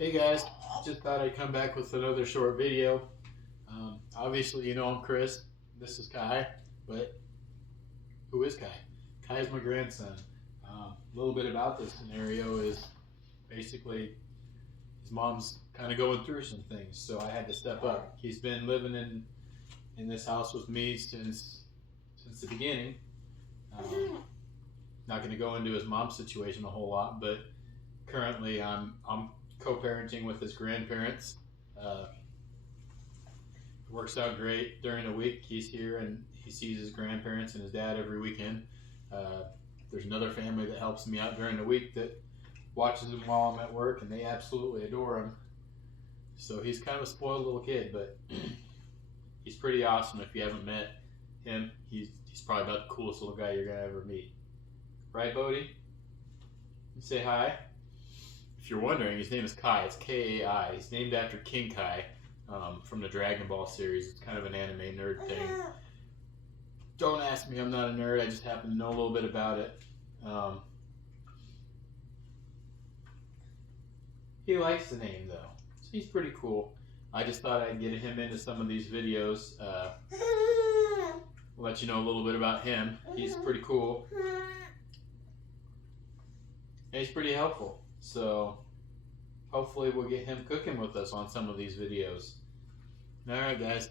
Hey guys, just thought I'd come back with another short video. Obviously, you know I'm Chris. This is Kai, but who is Kai? Kai is my grandson. A little bit about this scenario is basically his mom's kind of going through some things, so I had to step up. He's been living in this house with me since the beginning. Not going to go into his mom's situation a whole lot, but currently I'm co-parenting with his grandparents. It works out great during the week. He's here and he sees his grandparents and his dad every weekend. There's another family that helps me out during the week that watches him while I'm at work, and they absolutely adore him. So he's kind of a spoiled little kid, but he's pretty awesome. If you haven't met him, he's probably about the coolest little guy you're gonna ever meet. Right, Bodie? You say hi. If you're wondering, his name is Kai. It's Kai. He's named after King Kai from the Dragon Ball series. It's kind of an anime nerd thing. Don't ask me, I'm not a nerd. I just happen to know a little bit about it. He likes the name though, so he's pretty cool. I just thought I'd get him into some of these videos. Let you know a little bit about him. He's pretty cool. And he's pretty helpful. So hopefully we'll get him cooking with us on some of these videos. Alright guys.